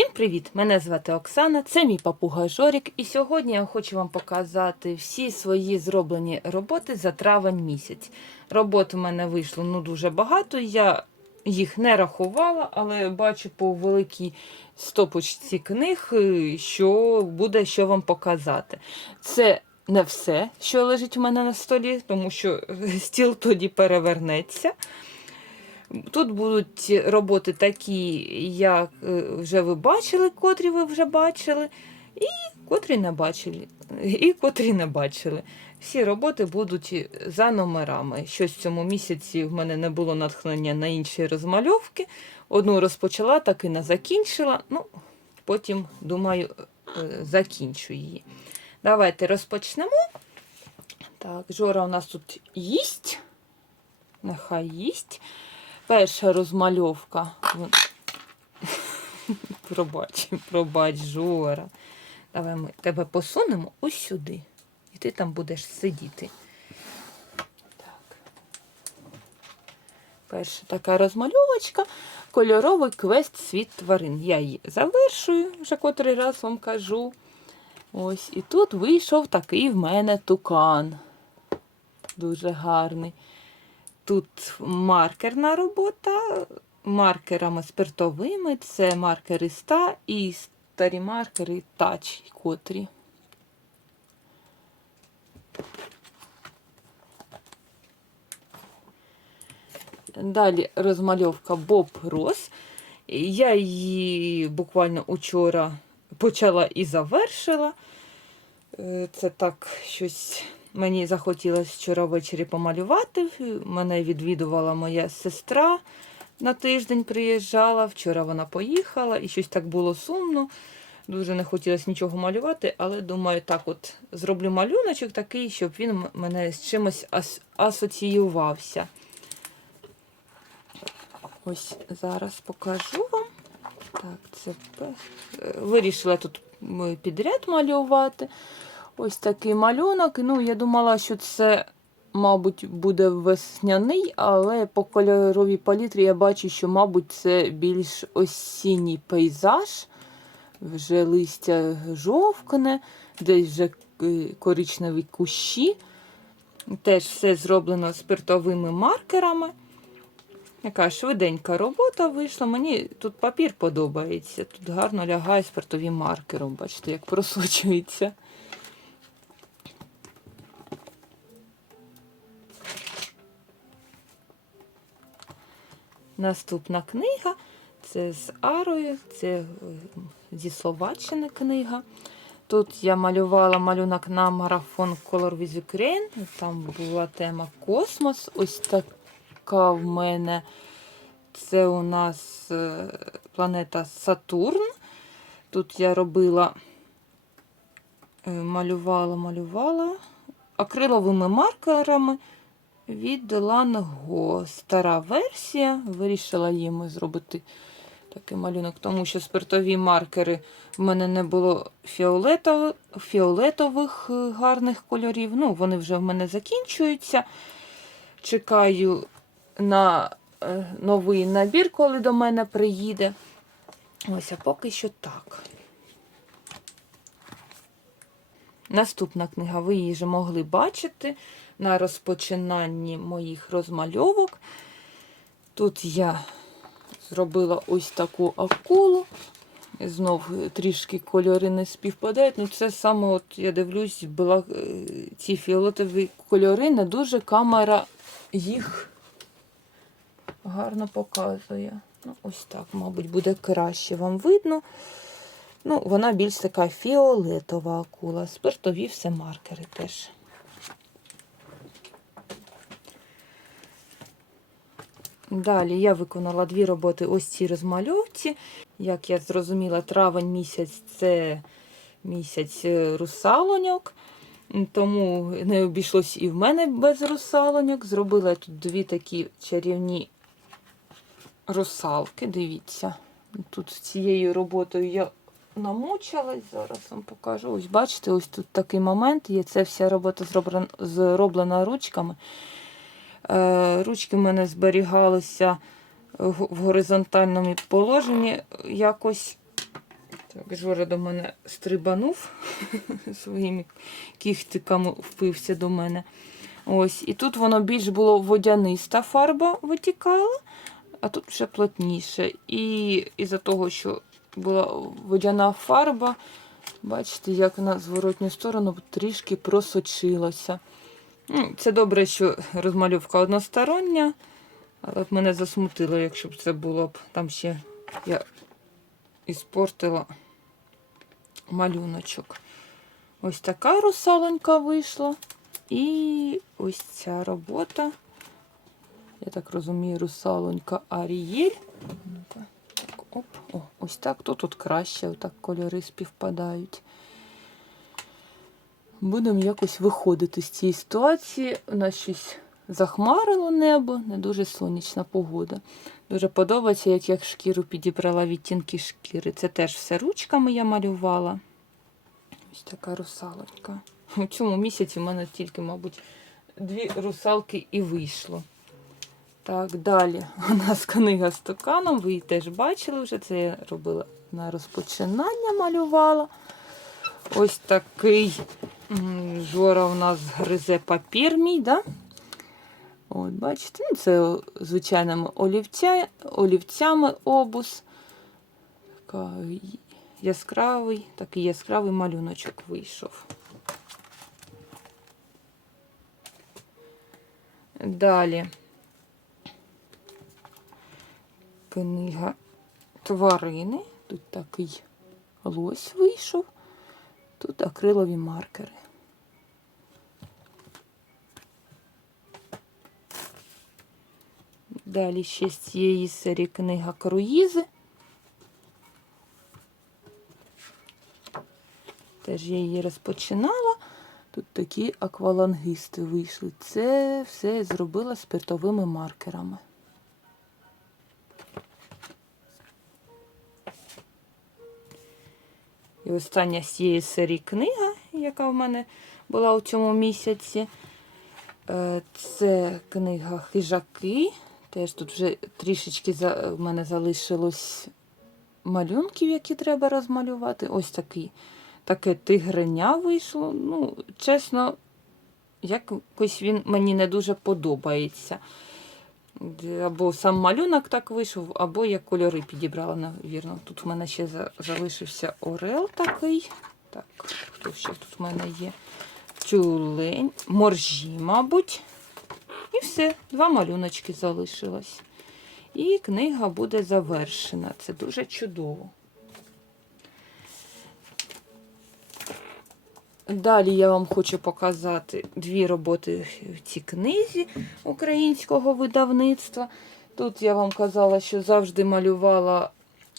Всім привіт! Мене звати Оксана, це мій папуга Жорік, і сьогодні я хочу вам показати всі свої зроблені роботи за травень місяць. Робот у мене вийшло ну, дуже багато. Я їх не рахувала, але бачу по великій стопочці книг, е, що буде що вам показати. Це не все, що лежить у мене на столі, тому що стіл тоді перевернеться. Тут будуть роботи такі, як е, вже ви бачили, котрі ви вже бачили, і котрі не бачили, і котрі не бачили. Всі роботи будуть за номерами. Щось в цьому місяці в мене не було натхнення на інші розмальовки. Одну розпочала, так і не закінчила. Ну, потім, думаю, е, закінчу її. Давайте розпочнемо. Так, Жора у нас тут їсть. Нехай їсть. Перша розмальовка. Вон- Пробач, пробач, Жора. Давай ми тебе посунемо ось сюди. І ти там будеш сидіти. Так. Перша така розмальовочка. Кольоровий квест світ тварин. Я її завершую, вже котрий раз вам кажу. Ось, і тут вийшов такий в мене тукан. Дуже гарний. Тут маркерна робота, маркерами спиртовими, це маркери ста і старі маркери тач, котрі. Далі розмальовка Боб Рос. Я її буквально учора почала і завершила. Е, Це так щось мені захотілося вчора ввечері помалювати. Мене відвідувала моя сестра на тиждень приїжджала. Вчора вона поїхала і щось так було сумно. Дуже не хотілося нічого малювати, але думаю, так от зроблю малюночок такий, щоб він мене з чимось ас- асоціювався. Ось зараз покажу вам. Так, це е, вирішила тут підряд малювати. Ось такий малюнок. Ну, я думала, що це, мабуть, буде весняний, але по кольоровій палітрі я бачу, що, мабуть, це більш осінній пейзаж. Вже листя жовкне, десь вже е, коричневі кущі. Теж все зроблено спиртовими маркерами. Яка швиденька робота вийшла. Мені тут папір подобається. Тут гарно лягає спиртові маркери. Бачите, як просочується. Наступна книга це з Арою, це е, зі Словаччини книга. Тут я малювала малюнок на марафон Color with Ukraine. Там була тема космос. Ось така в мене. Це у нас е, планета Сатурн. Тут я робила, е, малювала, малювала акриловими маркерами від Ланго. Стара версія. Вирішила їм зробити такий малюнок, тому що спиртові маркери в мене не було фіолетових, фіолетових гарних кольорів. Ну, вони вже в мене закінчуються. Чекаю на е, новий набір, коли до мене приїде. Ось, а поки що так. Наступна книга, ви її вже могли бачити на розпочинанні моїх розмальовок. Тут я зробила ось таку акулу. Знов трішки кольори не співпадають. Ну, це саме, от я дивлюсь, була, е, ці фіолетові кольори, не дуже камера їх гарно показує. Ну, ось так, мабуть, буде краще вам видно. Ну, вона більш така фіолетова акула. Спиртові все маркери теж. Далі я виконала дві роботи ось цій розмальовці. Як я зрозуміла, травень місяць це місяць е, русалоньок. Тому не обійшлось і в мене без русалоньок. Зробила тут дві такі чарівні русалки. Дивіться. Тут цією роботою я намучилась. Зараз вам покажу. Ось бачите, ось тут такий момент є. Це вся робота зроблена, зроблена ручками. Е, Ручки в мене зберігалися в в горизонтальному положенні якось Так, Жора до мене стрибанув своїми кіхтиками впився до мене. Ось, і тут воно більш було водяниста фарба витікала, а тут вже плотніше. І із-за того, що була водяна фарба, бачите, як на зворотню сторону трішки просочилося. Ну, Це добре, що розмальовка одностороння, але б мене засмутило, якщо б це було б там ще я іспортила малюночок. Ось така русалонька вийшла. І ось ця робота. Я так розумію, русалонька Арієль. Оп, о, ось так. Тут тут краще, отак кольори співпадають. Будемо якось виходити з цієї ситуації. У нас щось захмарило небо, не дуже сонячна погода. Дуже подобається, як я шкіру підібрала відтінки шкіри. Це теж все ручками я малювала. Ось така русалочка. У цьому місяці в мене тільки, мабуть, дві русалки і вийшло. Так, далі у нас книга з токаном. Ви її теж бачили вже. Це я робила на розпочинання, малювала. Ось такий жора у нас гризе папір мій, да? От, бачите, ну, це звичайними олівця, олівцями обус. Така яскравий, такий яскравий малюночок вийшов. Далі книга тварини. Тут такий лось вийшов. Тут акрилові маркери. Далі ще з цієї серії книга Круїзи. Теж я її розпочинала. Тут такі аквалангисти вийшли. Це все зробила спиртовими маркерами. І остання з цієї серії книга, яка в мене була у цьому місяці. Е, Це книга Хижаки. Теж тут вже трішечки в мене залишилось малюнків, які треба розмалювати. Ось такий, таке тигреня вийшло. Ну, чесно, якось він мені не дуже подобається. Або сам малюнок так вийшов, або я кольори підібрала, навірно. Тут в мене ще залишився орел такий. Так, хто ще тут в мене є? Тюлень, моржі, мабуть. І все, два малюночки залишилось. І книга буде завершена. Це дуже чудово. Далі я вам хочу показати дві роботи в цій книзі українського видавництва. Тут я вам казала, що завжди малювала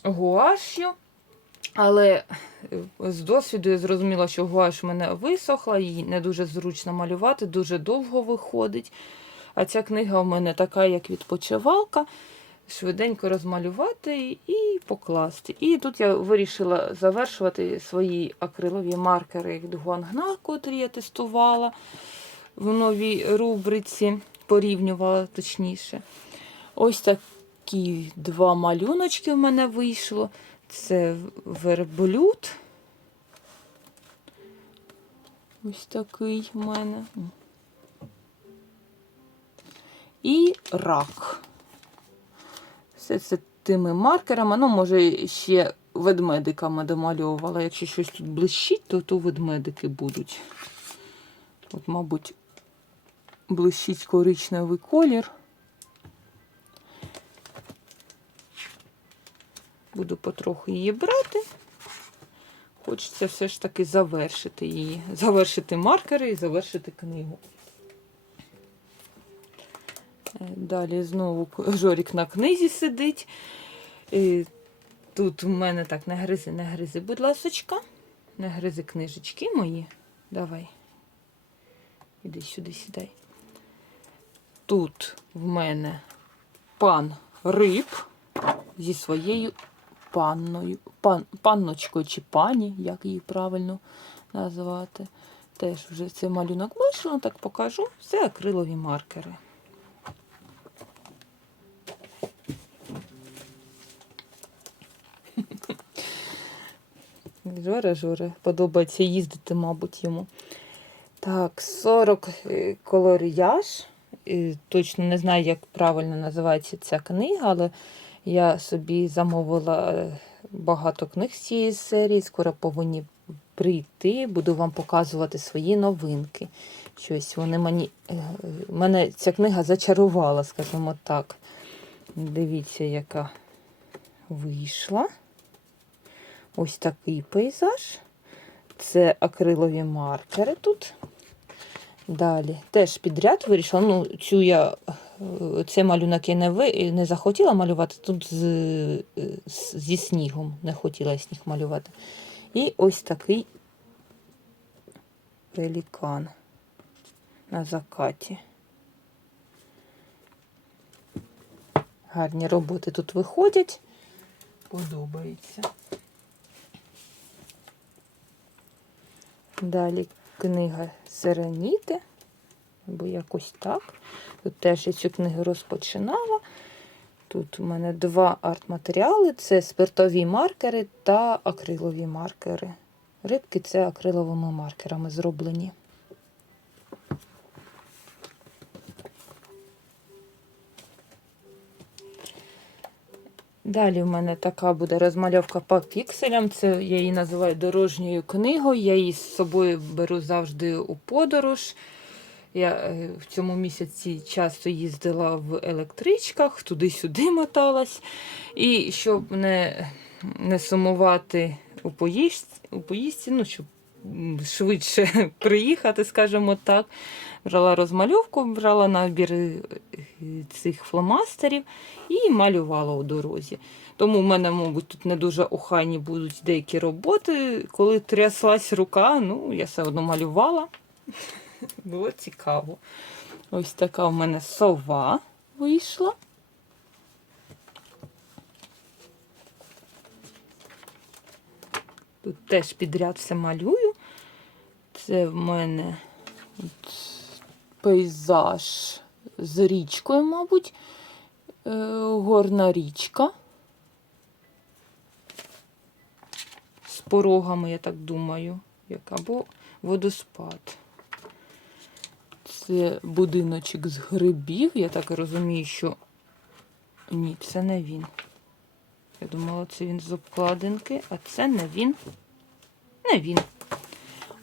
гуашю, але е, з досвіду я зрозуміла, що гуаш в мене висохла, її не дуже зручно малювати, дуже довго виходить. А ця книга в мене така, як відпочивалка. Швиденько розмалювати і покласти. І тут я вирішила завершувати свої акрилові маркери від котрі я тестувала в новій рубриці, порівнювала точніше. Ось такі два малюночки в мене вийшло. Це верблюд. Ось такий в мене. І рак. Все це тими маркерами. Ну, може, ще ведмедиками домальовувала. Якщо щось тут блищить, то то ведмедики будуть. От, мабуть, блищить коричневий колір. Буду потроху її брати. Хочеться все ж таки завершити її. Завершити маркери і завершити книгу. Далі знову Жорік на книзі сидить. І тут в мене так, не гризи, не гризи, будь ласочка. Не гризи книжечки мої. Давай. Іди сюди, сідай. Тут в мене пан риб зі своєю панною, пан, панночкою чи пані, як її правильно назвати. Теж вже цей малюнок вийшло, так покажу. Це акрилові маркери. Жора, Жора, подобається їздити, мабуть, йому. Так, 40 е, колоріяж. Е, Точно не знаю, як правильно називається ця книга, але я собі замовила е, багато книг з цієї серії. Скоро повинні прийти. Буду вам показувати свої новинки. Щось вони мені. Мене ця книга зачарувала, скажімо так. Дивіться, яка вийшла. Ось такий пейзаж. Це акрилові маркери тут. Далі теж підряд вирішила. Ну, цю я е, цей малюнок я не, ви, не захотіла малювати. Тут з, е, зі снігом не хотіла сніг малювати. І ось такий пелікан на закаті. Гарні роботи тут виходять. Подобається. Далі книга Сереніти, або якось так. Тут теж я цю книгу розпочинала. Тут у мене два арт-матеріали: це спиртові маркери та акрилові маркери. Рибки це акриловими маркерами зроблені. Далі в мене така буде розмальовка по пікселям. Це я її називаю дорожньою книгою. Я її з собою беру завжди у подорож. Я е, в цьому місяці часто їздила в електричках, туди-сюди моталась. І щоб не, не сумувати у поїздці, у поїздці, ну, щоб швидше приїхати, скажімо так. Брала розмальовку, брала набір е, цих фломастерів і малювала у дорозі. Тому в мене, мабуть, тут не дуже охайні будуть деякі роботи. Коли тряслась рука, ну, я все одно малювала. Було цікаво. Ось така в мене сова вийшла. Тут теж підряд все малюю. Це в мене от пейзаж з річкою, мабуть. Е, горна річка. З порогами, я так думаю, як або водоспад. Це будиночок з грибів. Я так розумію, що ні, це не він. Я думала, це він з обкладинки, а це не він. Не він.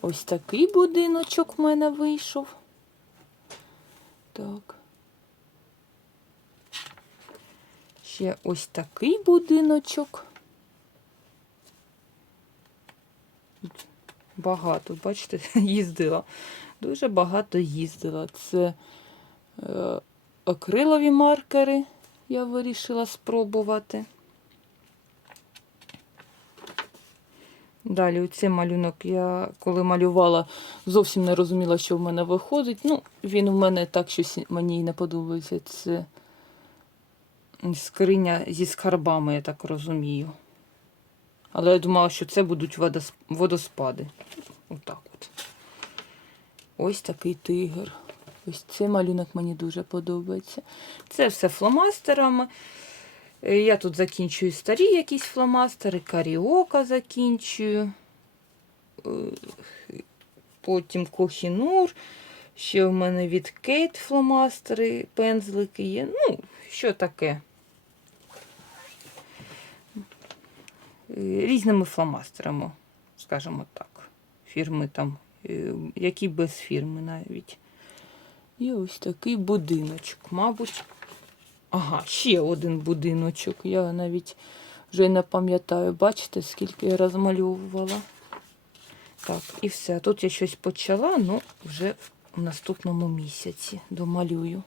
Ось такий будиночок в мене вийшов. Так. Ще ось такий будиночок. Багато, бачите, їздила. Дуже багато їздила. Це е, акрилові маркери я вирішила спробувати. Далі оцей малюнок я коли малювала, зовсім не розуміла, що в мене виходить. Ну, він в мене так щось мені й не подобається. Це скриня зі скарбами, я так розумію. Але я думала, що це будуть водоспади. Отак от. Ось такий тигр. Ось цей малюнок мені дуже подобається. Це все фломастерами. Е, Я тут закінчую старі якісь фломастери, каріока закінчую. Е, Потім кохінур. Ще в мене від Кейт фломастери, пензлики є. Ну, що таке? Е, Різними фломастерами, скажімо так. Фірми там, які без фірми навіть. І ось такий будиночок, мабуть. Ага, ще один будиночок. Я навіть вже не пам'ятаю, бачите, скільки я розмальовувала. Так, і все. Тут я щось почала, ну вже в наступному місяці домалюю.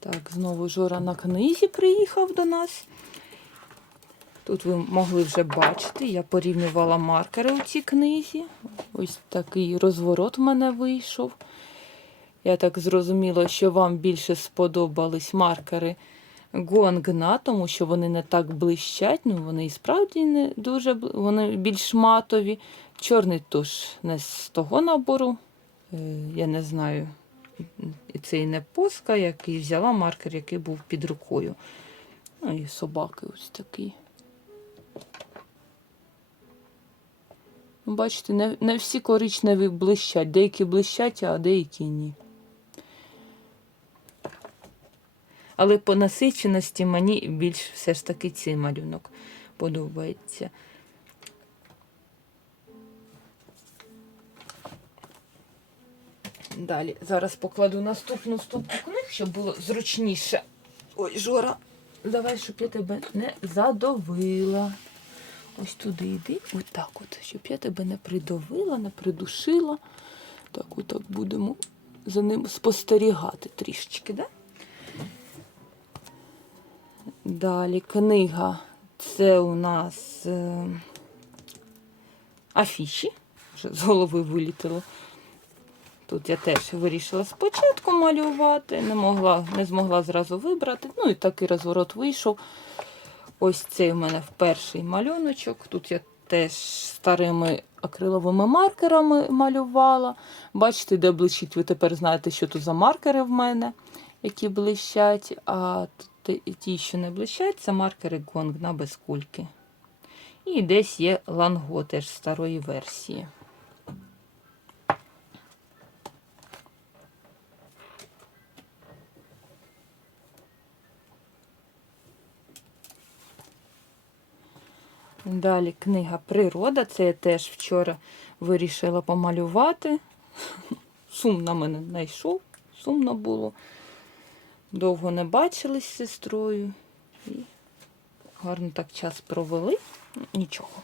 Так, знову Жора на книзі приїхав до нас. Тут ви могли вже бачити, я порівнювала маркери у цій книзі. Ось такий розворот в мене вийшов. Я так зрозуміла, що вам більше сподобались маркери Гуангна, тому що вони не так блищать. Ну, вони і справді не дуже вони більш матові. Чорний туш не з того набору. Е, Я не знаю. Це і не поска, який взяла маркер, який був під рукою. Ну і собаки ось такі. Бачите, не, не всі коричневі блищать. Деякі блищать, а деякі ні. Але по насиченості мені більш все ж таки цей малюнок подобається. Далі зараз покладу наступну стопку книг, щоб було зручніше. Ой, Жора, давай, щоб я тебе не задовила. Ось туди йди, отак от, щоб я тебе не придавила, не придушила. Так, отак будемо за ним спостерігати трішечки, да? Далі книга. Це у нас е, афіші. Вже з голови вилітіло. Тут я теж вирішила спочатку малювати, не могла, не змогла зразу вибрати. Ну і такий розворот вийшов. Ось цей у мене перший малюночок. Тут я теж старими акриловими маркерами малювала. Бачите, де блищить, ви тепер знаєте, що тут за маркери в мене, які блищать. А ті, що не блищать, це маркери гонг на безкульки. І десь є ланго теж старої версії. Далі книга Природа. Це я теж вчора вирішила помалювати. Сум на мене знайшов, сумно було. Довго не бачились з сестрою. І гарно так час провели. Нічого.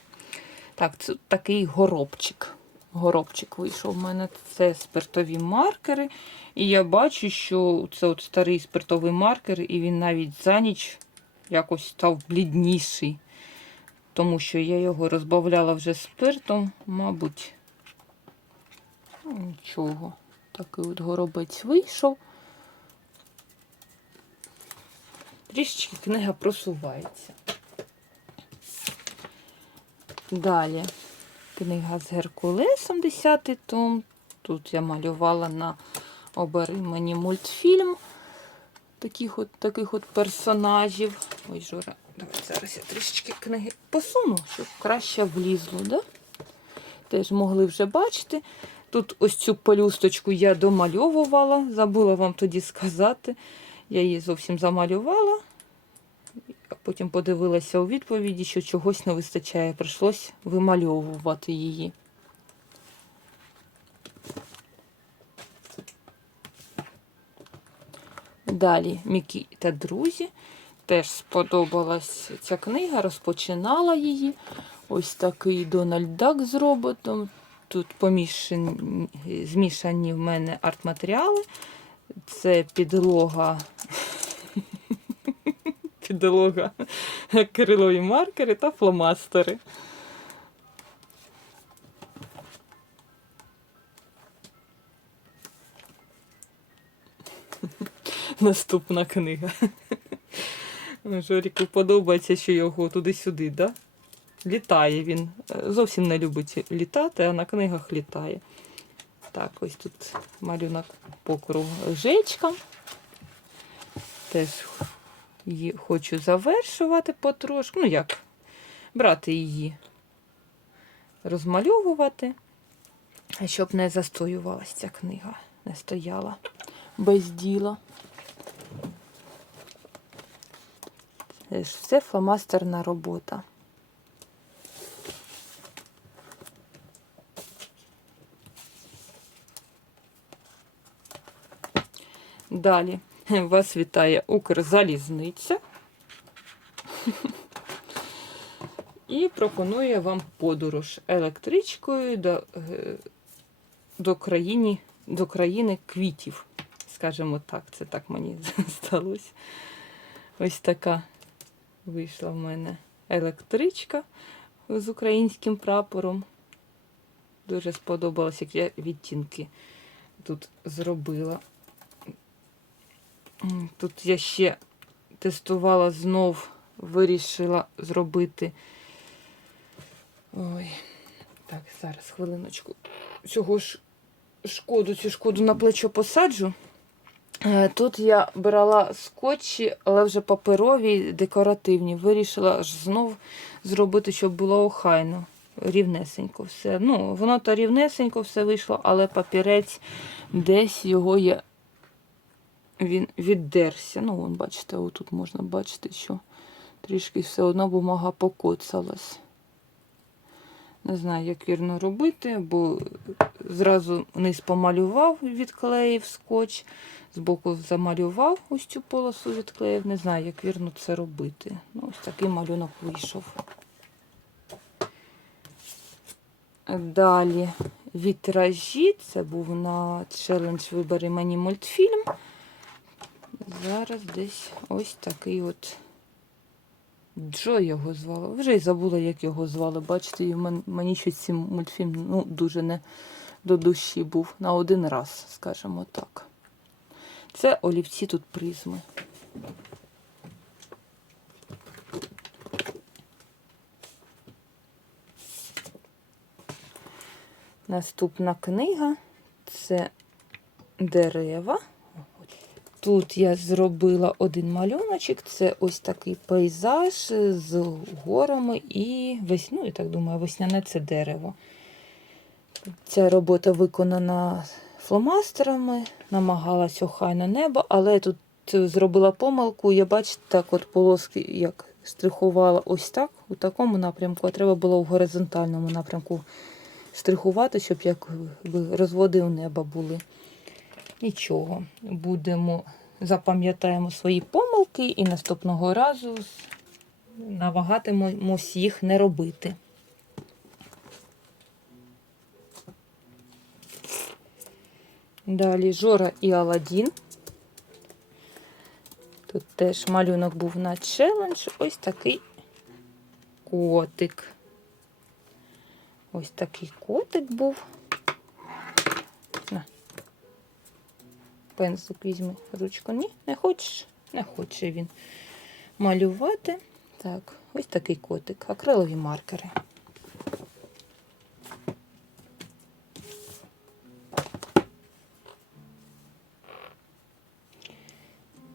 Так, це такий горобчик. Горобчик вийшов. У мене це спиртові маркери. І я бачу, що це от старий спиртовий маркер, і він навіть за ніч якось став блідніший тому що я його розбавляла вже спиртом, мабуть, нічого. Такий от горобець вийшов. Трішечки книга просувається. Далі книга з Геркулесом, 10 том. Тут я малювала на обери мені мультфільм таких от, таких от персонажів. Ой, Жора, давай зараз я трішечки книги посуну, щоб краще влізло. Да? Теж могли вже бачити. Тут ось цю пелюсточку я домальовувала, забула вам тоді сказати. Я її зовсім замалювала, а потім подивилася у відповіді, що чогось не вистачає. Прийшлось вимальовувати її. Далі Мікі та друзі. Теж сподобалась ця книга, розпочинала її. Ось такий Дональд Дак з роботом. Тут помішані, змішані в мене арт-матеріали. Це підлога. Підлога, акрилові маркери та фломастери. Наступна книга. Жоріку подобається, що його туди-сюди, да? Літає він. Зовсім не любить літати, а на книгах літає. Так, ось тут малюнок по кружечкам. Теж її хочу завершувати потрошку. Ну як, брати її, розмальовувати, щоб не застоювалася ця книга, не стояла без діла. Це ж все фломастерна робота. Далі вас вітає Укрзалізниця і пропонує вам подорож електричкою до, е, до, країни, до країни квітів. Скажімо так, це так мені здалося. Ось така вийшла в мене електричка з українським прапором. Дуже сподобалось, як я відтінки тут зробила. Тут я ще тестувала знов, вирішила зробити. Ой, так, зараз хвилиночку. Цього ж шкоду, цю шкоду на плечо посаджу. Е, Тут я брала скотчі, але вже паперові, декоративні. Вирішила аж знов зробити, щоб було охайно. Рівнесенько все. Ну, воно то рівнесенько все вийшло, але папірець десь його є. Він віддерся. Ну, бачите, отут можна бачити, що трішки все одно бумага покоцалась. Не знаю, як вірно робити, бо зразу низ помалював, відклеїв скотч, збоку замалював ось цю полосу, відклеїв. Не знаю, як вірно це робити. Ну, ось такий малюнок вийшов. Далі вітражі. Це був на челендж Вибери мені мультфільм. Зараз десь ось такий от Джо його звали. Вже й забула, як його звали. Бачите, мені щось цей мультфільм ну, дуже не до душі був. На один раз, скажімо так. Це олівці тут призми. Наступна книга це дерева. Тут я зробила один малюночок. Це ось такий пейзаж з горами і весь, ну, я так думаю, весняне це дерево. Ця робота виконана фломастерами, намагалась охайно небо, але тут зробила помилку. Я бачите, так от полоски як штрихувала ось так, у такому напрямку, а треба було в горизонтальному напрямку штрихувати, щоб якби розводи у неба були. Нічого, будемо запам'ятаємо свої помилки і наступного разу намагатимемось їх не робити. Далі Жора і Аладдін. Тут теж малюнок був на челендж. Ось такий котик. Ось такий котик був. Пензлик візьми ручку. Ні, не хочеш? Не хоче він малювати. Так, ось такий котик. Акрилові маркери.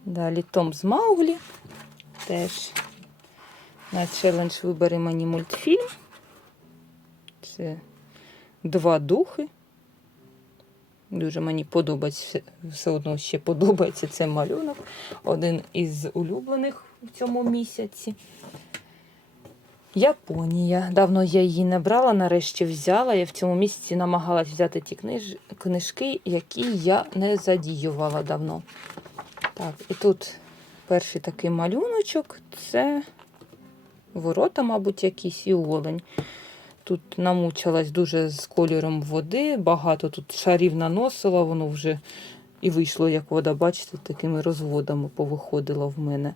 Далі Том з Мауглі. Теж на челендж вибери мені мультфільм. Це два духи. Дуже мені подобається, все одно ще подобається цей малюнок. Один із улюблених в цьому місяці. Японія. Давно я її не брала, нарешті взяла. Я в цьому місяці намагалась взяти ті книж... книжки, які я не задіювала давно. Так, і тут перший такий малюночок це ворота, мабуть, якісь і олень. Тут намучилась дуже з кольором води, багато тут шарів наносила, воно вже і вийшло, як вода, бачите, такими розводами повиходило в мене.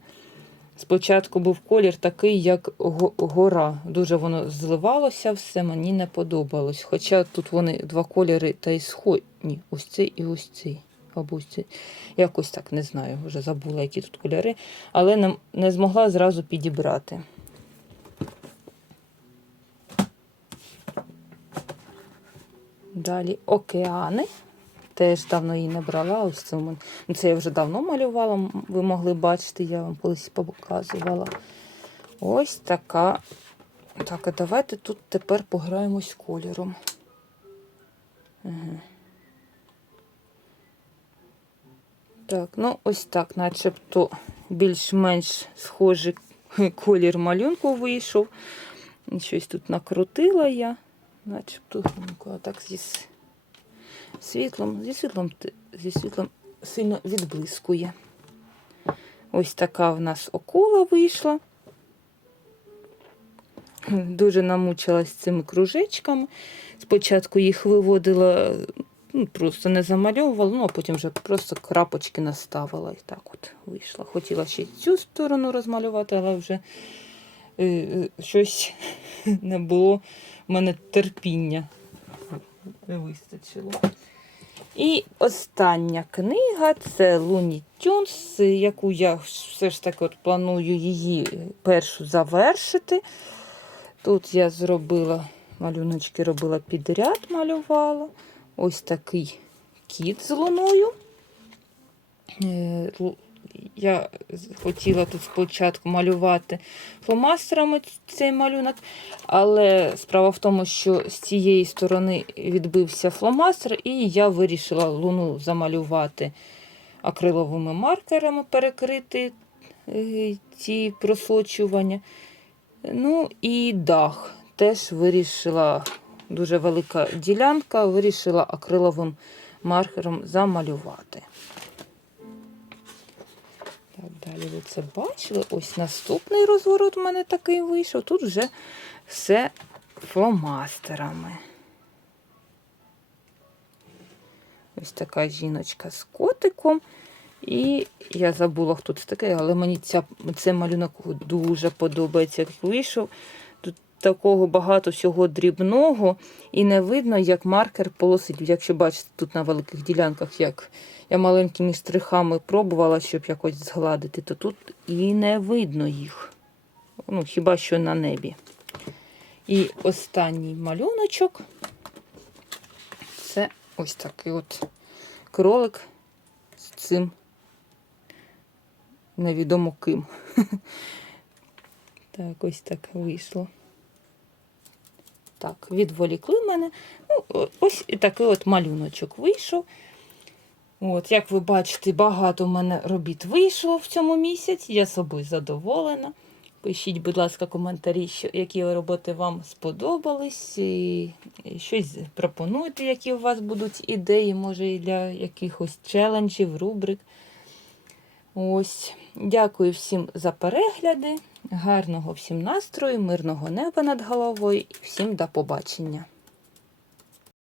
Спочатку був колір такий, як гора. Дуже воно зливалося, все мені не подобалось. Хоча тут вони два кольори та й сходні. Ось цей і ось цей. Або ось цей. Якось так не знаю, вже забула, які тут кольори, але не, не змогла зразу підібрати. Далі океани. Теж давно її не брала. Ось це, ну, це я вже давно малювала, ви могли бачити, я вам колись показувала. Ось така. Так, а давайте тут тепер пограємось кольором. Угу. Так, ну ось так, начебто більш-менш схожий колір малюнку вийшов. Щось тут накрутила я, начебто ну, а так зі світлом, зі світлом, зі світлом сильно відблискує. Ось така в нас окула вийшла. Дуже намучилась цими кружечками. Спочатку їх виводила, ну, просто не замальовувала, ну а потім вже просто крапочки наставила і так от вийшла. Хотіла ще цю сторону розмалювати, але вже е, е, щось не було. В мене терпіння не вистачило. І остання книга це Луні Тюнс, яку я все ж таки от планую її першу завершити. Тут я зробила малюночки, робила підряд, малювала. Ось такий кіт з луною. Я хотіла тут спочатку малювати фломастерами цей малюнок, але справа в тому, що з цієї сторони відбився фломастер, і я вирішила луну замалювати акриловими маркерами, перекрити е, ці просочування. Ну і дах теж вирішила, дуже велика ділянка, вирішила акриловим маркером замалювати. Так, далі ви це бачили. Ось наступний розворот у мене такий вийшов. Тут вже все фломастерами. Ось така жіночка з котиком. І я забула, хто це такий, але мені ця, цей малюнок дуже подобається, як вийшов. Такого багато всього дрібного, і не видно, як маркер полосить. Якщо бачите, тут на великих ділянках, як я маленькими штрихами пробувала, щоб якось згладити, то тут і не видно їх. Ну, хіба що на небі. І останній малюночок це ось такий от кролик з цим невідомо ким. Так, ось так вийшло. Так, відволікли мене. Ну, ось і такий от малюночок вийшов. От, як ви бачите, багато в мене робіт вийшло в цьому місяці. Я собою задоволена. Пишіть, будь ласка, коментарі, що, які роботи вам сподобались. І, щось пропонуйте, які у вас будуть ідеї, може, і для якихось челенджів, рубрик. Ось. Дякую всім за перегляди. Гарного всім настрою, мирного неба над головою і всім до побачення.